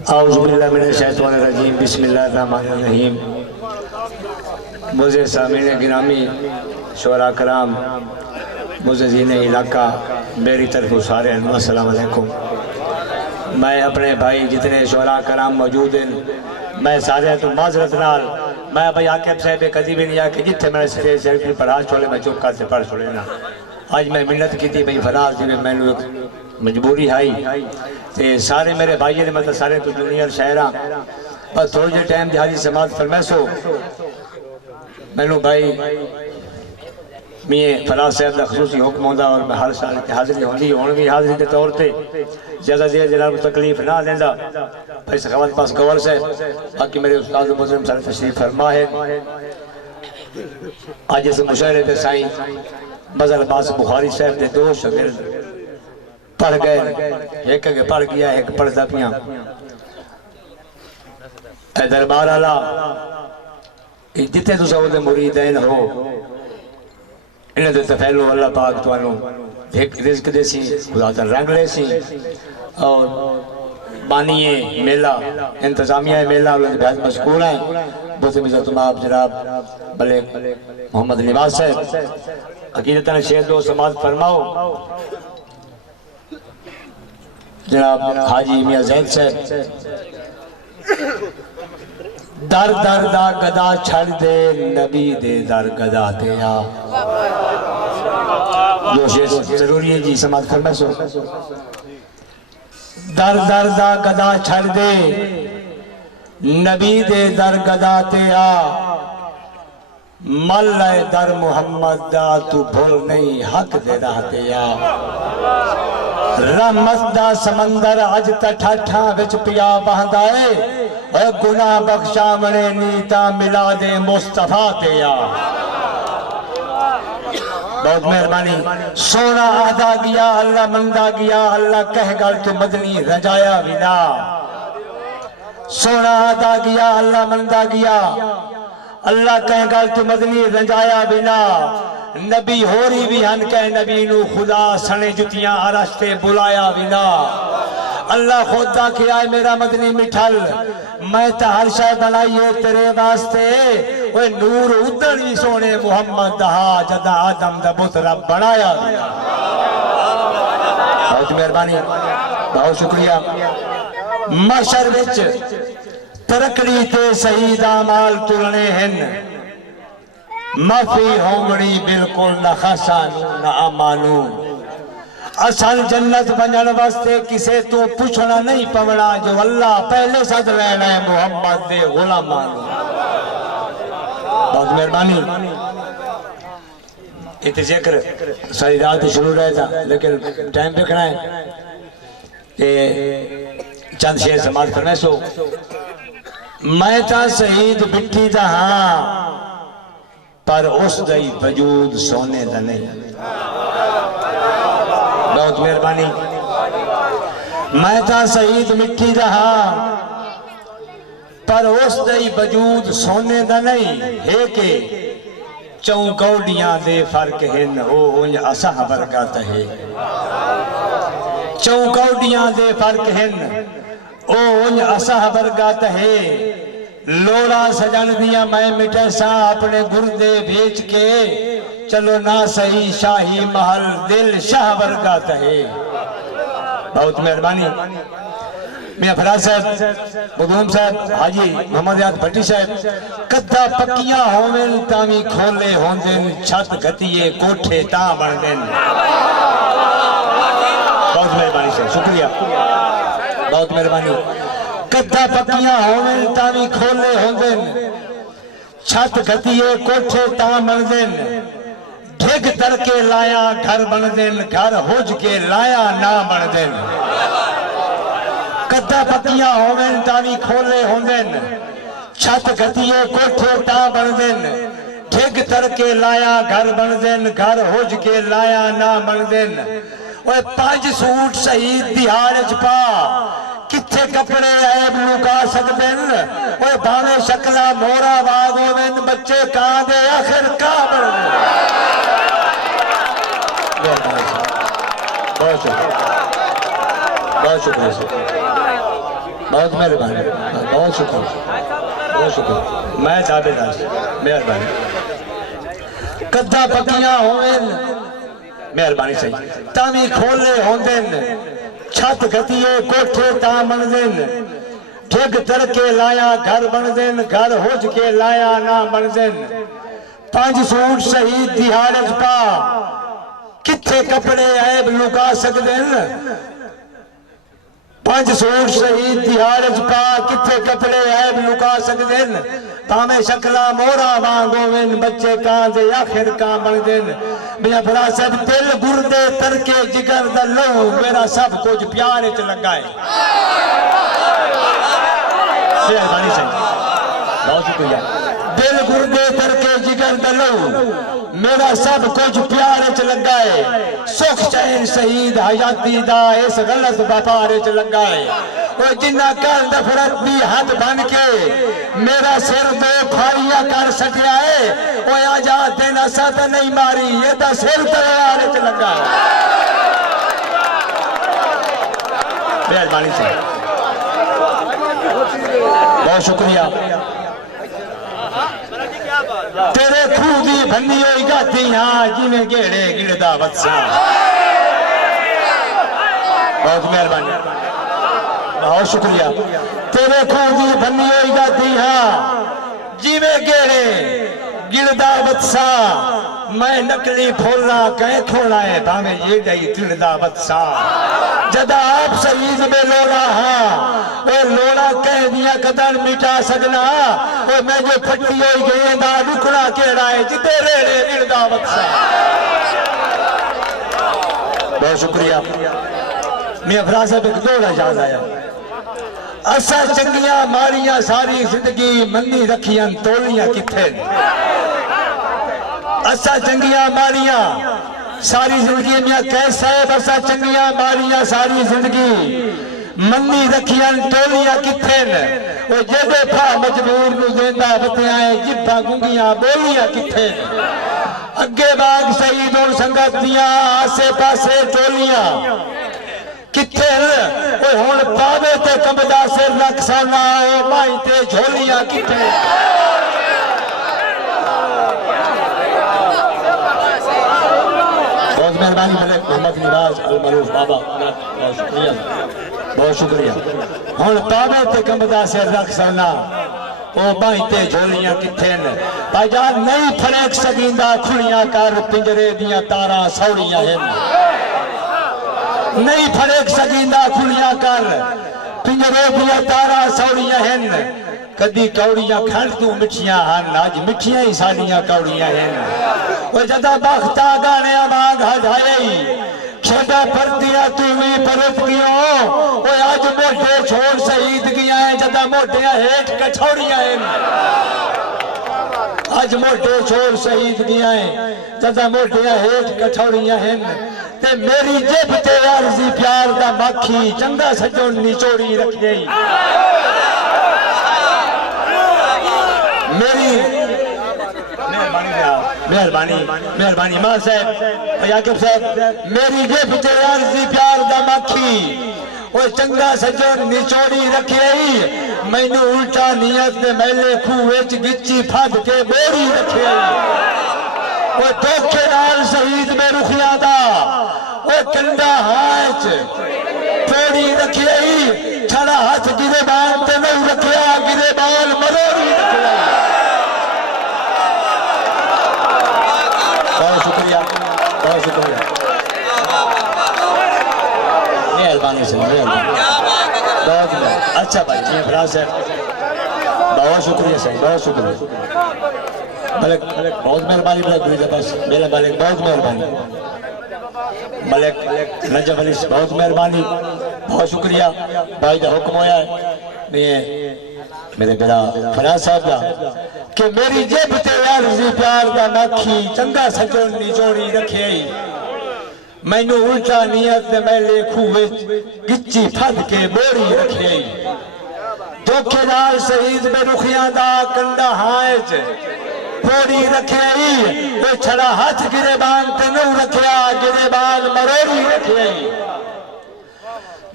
औज़ुबिल्लाहिमिनश्शैतानिर्रजीम बिस्मिल्लाहिर्रहमानिर्रहीम। मुझे सामीन गिरामी शोरा कराम मुज़्ज़िज़ीन इलाका मेरी तरफ सारे अस्सलाम वालेकुम। मैं अपने भाई जितने शोरा कराम मौजूद हैं मैं सारे तो माजरत नाल मैं भाई आके साहब कभी भी नहीं आके जिथे मैंने स्टेज सेल्फी पढ़ा छोड़े मैं चुप कर से पढ़ छोड़े ना। आज मैं मिन्नत की थी भाई फराज जी मैनू मजबूरी आई ते सारे मेरे भाई ने मतलब सारे तो दुनिया शहर बस थोड़े जे टाइम हाजी समाज फरमैसो मैनू भाई मियाँ फराज साहब का खसूसी हुक्म होता और मैं हर साल हाजिरी होंगी हुण भी हाजिरी के तौर पर ज़्यादा से जनाब तकलीफ ना देंदा भाई सखावत पास गौर से बाकी मेरे उस्ताद मुज़म्मिल साहब तशरीफ फरमा है। आज इस मुशायरे पे साईं बज़ल अब्बास बुखारी साहब के दो शागिर्द पढ़ गए एक अगे पढ़ गया एक पढ़ता पिया दरबार आला जिथे तुस मुरीदैन हो इन्हें तो पहलू अल्लाह पाक तुहानू एक रिज़्क देसी खुदा ता रंग लेसी और बानिए मेला इंतजामिया मेला बहुत मशहूर है बहुत आप जनाब भले मोहम्मद निवाज साहब अकीदत शेर दो समाज फरमाओ जनाब हाजी मियां जैद साहब दर दर दा गदा छड़ दे नबी दे दर गदा ते आ जो शेर जरूरी है जी समाज फरमासो दर दर दा गदा छड़ दे नबी दे दर गदा ते आ मल दर मुहम्मद दा तू भूल नहीं हक दे रहते आ रहमत दा समंदर अज तठाठा विच पिया बहंदा है और गुनाह बख्शावणे नीता मिला दे मुस्तफा ते आ। बहुत मेहरबानी सोना आदा गया अल्लाह मंदा गया अल्लाह कह गल तू मदनी रजाया बिना सोना आदा गया अल्लाह मंदा गया अल्लाह कह गल तू मदनी रजाया बिना नबी होरी भी हन कह नबी नू खुदा सने जुतियां अरस्ते बुलाया बिना अल्लाह खुदा किया है मेरा मदनी मिठल मैं तो हर शय बनाई है तेरे वास्ते वो नूर उदड़ भी सोने मुहम्मद दहा जदा आदम दा पुत्र बनाया बहुत मेहरबानी बहुत शुक्रिया। मशर विच तरकड़ी ते शहीद माल तुलने हैं माफी होमड़ी बिल्कुल न खसानू न अमानू असल जन्नत बनन वास्ते किसे तो पूछना नहीं पवना जो अल्लाह पहले सद लेना है मुहम्मद दे गुलामां बहुत मेहरबानी। इतने जिक्र सारी रात शुरू रहता लेकिन टाइम देखना है चंद शेर समाज करना सो मैं ता शहीद बिठी दा हाँ पर उस दई वजूद सोने दा नहीं बहुत मेहरबानी। मैं ता शहीद मिठी रहा पर उस दई वजूद सोने दा नहीं है के चौकौडियां दे फर्क हिन हो असा वर्गा तहे चौकौडियां दे फर्क हिन ओ असा वर्गा तहे लोड़ा सजन दिया मैं मिटे सा अपने गुर्दे बेच के चलो ना सही शाही महल दिल शाह वर्गा तहे बहुत मेहरबानी। मियां फराज साहब बुदूम साहब हाजी मोहम्मद याद भट्टी साहब कद्दा पक्कियां होवेन तावी खोले होंदेन छत गतिए कोठे ता बनदेन बहुत मेहरबानी साहब शुक्रिया बहुत मेहरबानी। कद्दा पक्कियां होवेन तावी खोले होंदेन छत गतिए कोठे ता बनदेन ढिग तर के लाया घर बन देन घर हुज के लाया ना बन देन कद्दा पक्कियां होवेन तावी खोले होंदेन छत गतिए कोठे ता बन देन ढिग तर के लाया घर बन देन घर हुज के लाया ना बन देन ओए पांच सूट शहीद दिहाड़ च पा किथे कपड़े ऐब लुका सकदे ओए भावे शक्ला मोरा वाग होवेन बच्चे कां दे आखिर का बन बहुत शुक्रिया बहुत मेहरबानी, बहुत शुक्रिया, बहुत शुक्रिया। मैं ताबेदार, मेहरबानी। कद्दा पक्कियां होवन, मेहरबानी सही, तावी खोले होंदन, छत गतिए कोठे ता बनदन, ठग तरके लाया घर बनदन, घर होज के लाया ना बनदन। 5 सूट शहीद दिहाड़े पा, किथे कपड़े ऐब लुका सकदन। 5 सूट शहीद दिहाड़ पा, किथे कपड़े ऐब लुका सकदन। भावे शक्ला मोरा वांगोवन, बच्चे कां दे आखिर कां बनदन। मेरा भरा सब दिल गुर्दे तरके जिगर दा लहू, मेरा सब कुछ प्यार च लगा है। मेहरबानी सही, बहुत शुक्रिया। दिल गुर्दे तरके जिगर दा लहू, मेरा सब कुछ प्यार च लगा है। सुख चैन शहीद हयाती दा इस गलत व्यापार च लगा है। वो जिन्ना कर नफरत भी हाथ बन के मेरा सिर 2 फाड़ियां कर सटिया है। वो आजाद दिन असद नहीं मारी, ये तो सिर तलवार च लगा है। मेहरबानी से बहुत शुक्रिया। तेरे खूह दी भन्नी होई गाती हाँ, जिन्हें गेड़े गिरदा बदसा। बहुत मेहरबानी, बहुत शुक्रिया। तेरे खूह दी भन्नी होई गाती हाँ, जिन्हें गेड़े गिरदा बदसा। मैं नकली फूलना कह खोला है, भावे ये गई तिड़दा बदसा। जदा आप शहीद में लोड़ा हाँ, और लोड़ा कह दिया कदर मिटा सकना। और मैं जो फटी होई गेंदा रुकना केड़ा है, जिते रे गिरदा बदसा। बहुत शुक्रिया। मैं फरा साहब एक दौड़ा याद आया। असा चंगियां मारियां सारी जिंदगी, मन्नी रखियां तोलियां किथे। असा चंगियां मारियां सारी जिंदगी में कैसा है। असा चंगियां मारियां सारी जिंदगी, मन्नी रखियां टोलियां किथे न। वो जेडे फा मजबूर नू देंदा बतिया है, जिब्बा गुंगियां बोलियां किथे। अगे बाग शहीद और संगत दियां आसे पासे टोलियां किथे। वो हुण पावे ते कंबदा सिर रख साना, माई ते झोलियां किथे। मेहरबानी मलिक मोहम्मद निवाज अल मरूफ बाबा, बहुत शुक्रिया, बहुत शुक्रिया। हुण पावे ते कंबदा सिर रख साना, ओ बाई ते झोलियां किथे न। भाईजान नहीं फड़क सकींदा खुलियां कर, पिंजरे दियां तारां सौड़ियां हैं। नहीं फड़क सकींदा खुलियां कर, पिंजरे दियां तारां सौड़ियां हैं। कदी कौड़ियां खंड तू मिठियां हन, अज मिठियां ही साडियां कौड़ियां हैं। वो जदा बख्ता गाने वांग हजाई, खेड़ा परतियां तू भी परत गियो। वो अज मोटे छोड़ शहीद गया है, जदा मोटियां हेठ कछौड़ियां हैं। अज मोटे छोड़ शहीद गया है, जदा मोटियां हेठ कछौड़ियां हैं। ते मेरी जेब ते अर्जी प्यार दा माखी, चंगा सजो निचोड़ी रख गई। मेरी मेहरबानी, मेहरबानी मां साहब, याकिब साहब। मेरी जेब ते अर्जी प्यार दा माखी, वो चंगा सजो निचोड़ी रखी। मैनू उल्टा नियत दे मैले खूह च गिच्ची फद के बोरी रखी। वो धोखे नाल शहीद में रुखिया दा, वो कंडा हाथ थोड़ी रखी। छड़ा हाथ गिरेबान ते नहीं रखिया, गिरेबान मरोड़ी रखिया। बहुत शुक्रिया, बहुत शुक्रिया। मेहरबानी से मेहरबानी, बहुत अच्छा भाई जी फराज साहब, बहुत शुक्रिया सही, बहुत शुक्रिया। मलिक बहुत मेहरबानी, मलिक बस मेरा मलिक बहुत मेहरबानी। मलिक नजफ अली बहुत मेहरबानी, बहुत शुक्रिया। भाई का हुक्म होया मेरे बेड़ा फराज साहब का कि मेरी जेब ते अर्जी प्यार दा माखी, चंगा सजो निचोड़ी रखे। मैनू उल्टा नियत ते मैले खूह गिच्ची फद के बोरी रखे। धोखे नाल शहीद में रुखियां दा कंडा हाथ बोरी रखे। वो छड़ा हाथ गिरेबान ते नू रखिया, गिरेबान मरोड़ी रखे।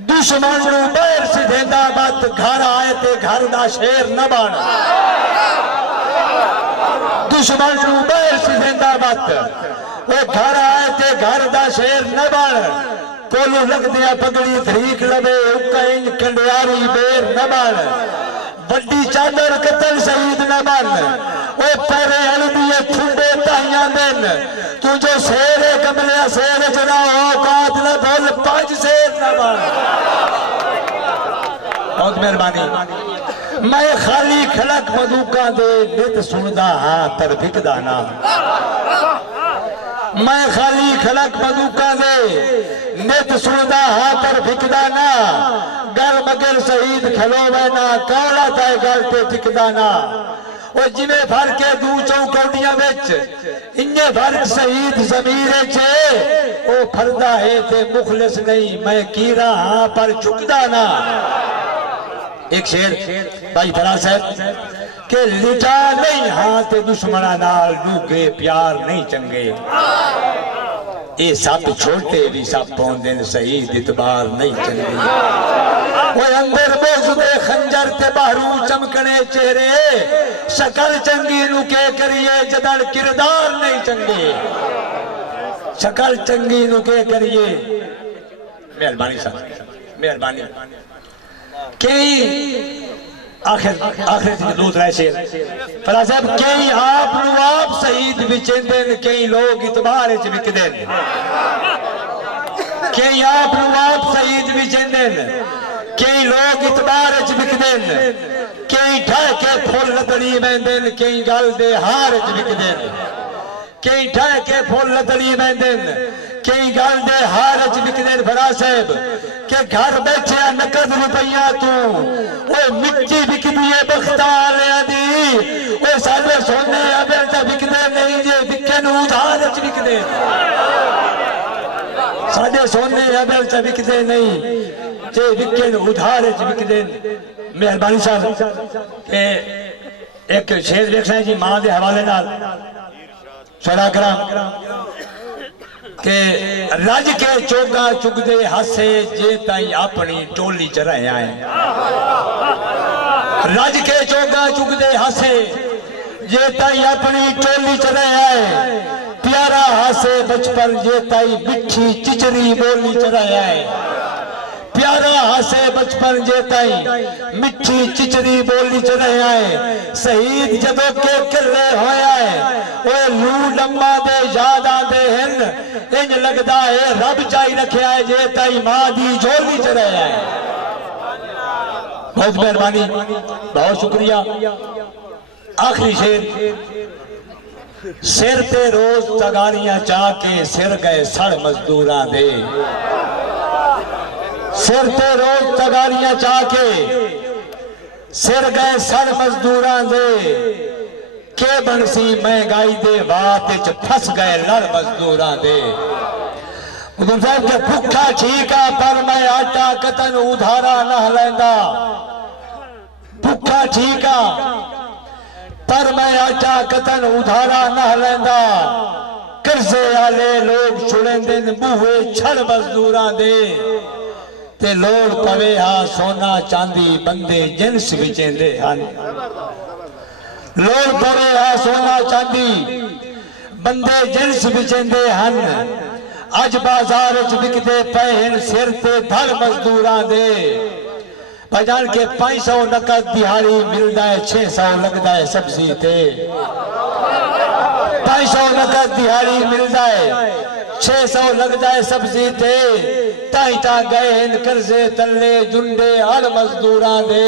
दुश्मन नू बैर सिधेंदा मत, घर आए ते घर दा शेर न बन। दुश्मन नू बैर सिधेंदा मत, वो घर आए ते घर दा शेर न बन। कोलू लगदिया पगड़ी धरीक लवे, उका इंज कंडियारी बेर न बन। बड़ी चादर कतल शहीद न बन, वो पैरे अलदिए ठुंडे ताइयां दिन। तू जो शेर है कमलिया शेर जना औकात न भूल, पांच शेर न बन। बहुत मेहरबानी। मैं खाली खलक मधुका दे नित सुनदा हाँ पर भिकदा ना। मैं खाली खलक मधुका दे नित सुनदा हाँ पर भिकदा ना। गल मगर शहीद खलोवे ना, कौड़ा ताए गल ते टिकदा ना। वो जिमें भर के दू चौकौटियां विच इन्ने भर शहीद जमीर चे, वो फरदा है ते मुखलिस नहीं। मैं कीरा हाँ पर झुकदा ना। एक शेर भाई फराज साहब के लिटा नहीं हाँ ते दुश्मना नाल डूगे प्यार नहीं चंगे। ये सब छोटे भी सब पौंदे शहीद इतबार नहीं चंगे। वो अंदर बोझदे खंजर ते बाहरू चमकने चेहरे, शकल चंगी नु के करिए जदड़ किरदार नहीं चंगे। शकल चंगी नु के करिए। मेहरबानी साहब मेहरबानी। कई आखिर दूध रहे शेर फला साहब, कई आप शहीद बिचेंदे, कई लोग इतबार च विकदे। कई आप शहीद बिचेंदे, कई लोग इतबार च विकदे। कई ढह के फुल लतड़ी बहंदे, कई गल दे हार च विकदे। कई ढह के फुल लतड़ी बहंदे, कई गल दे हार च विकदे। फरा साहब के घर बैठे नकद रुपया तू वो मिट्टी विकदी है बख्ता वालियां दी। वो सारे सोने अबे तो विकदे नहीं जे, विके नू उधार च विकदे। सारे सोने अबे तो विकदे नहीं जे, विके नू उधार च विकदे। मेहरबानी साहब एक शेर देखना जी मां के हवाले नाल छोड़ा करा के रज के चोगा चुगदे हासे जे ताई अपनी टोली च रहा है। रज के चोगा चुगदे हासे जे ताई अपनी टोली च रहा है। प्यारा हासे बचपन जे ताई मिठी चिचरी बोली च रहा है। प्यारा हासे बचपन जे ताई मिठी चिचरी बोली च रहा है। शहीद जदों के किले होया है, वो लू लम्मा दे याद आते हैं। इंज लगता है रब चाई रखा है जे ताई मां दी झोली च रहा है। बहुत मेहरबानी बहुत शुक्रिया। आखिरी शेर, सिर ते रोज तगारियां चा के सिर गए सड़ मजदूरां दे। सिर ते रोज तगारियां चा के सिर गए सड़ मजदूरां दे। के बनसी महंगाई दे बात च फस गए लड़ मजदूरां दे। भुखा ठीक आ पर मैं आटा कतन उधारा न लैंदा। भुखा ठीक आ पर मैं आटा कतन उधारा न लैंदा। कर्जे आले लोग छुड़ेंदे बूहे छड़ मजदूरां दे। ते लोड़ पवे हा सोना चांदी बंदे जिन्स विचेंदे हन। लोड़ पवे हा सोना चांदी बंदे जिन्स विचेंदे हन। अज बाजार च विकदे पे सिर ते धड़ मजदूरां दे। भजन के 500 नकद दिहाड़ी मिलता है, 600 लगता है सब्जी ते। 500 नकद दिहाड़ी मिलता है, 600 लगता है सब्जी ते। ताईता गए कर्जे तले जुंडे हर मजदूरां दे।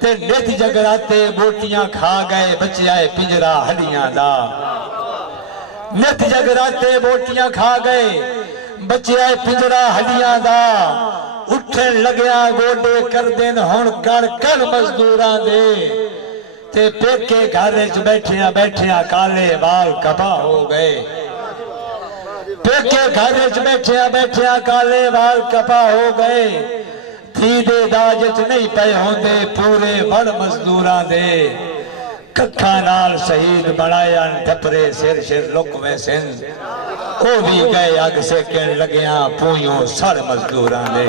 ते नित जगराते बोटियां खा गए बचिया पिंजरा हड्डियां दा। नित जगराते बोटियां खा गए बचिया पिंजरा हड्डियां दा। उठन लग्या गोडे कर देन हुण कर कर मजदूरां दे। ते पेके घर च बैठिया बैठिया काले बाल कपा हो गए। पेके घर च बैठिया बैठिया काले बाल कपा हो गए। थी दे दाज च नहीं पे होंदे पूरे बड़ मजदूरां दे। कखा नाल शहीद बनाया टपरे सिर सिर लुक में सिंध। वो भी गए अग से कह लगिया पूयों सड़ मजदूरां दे।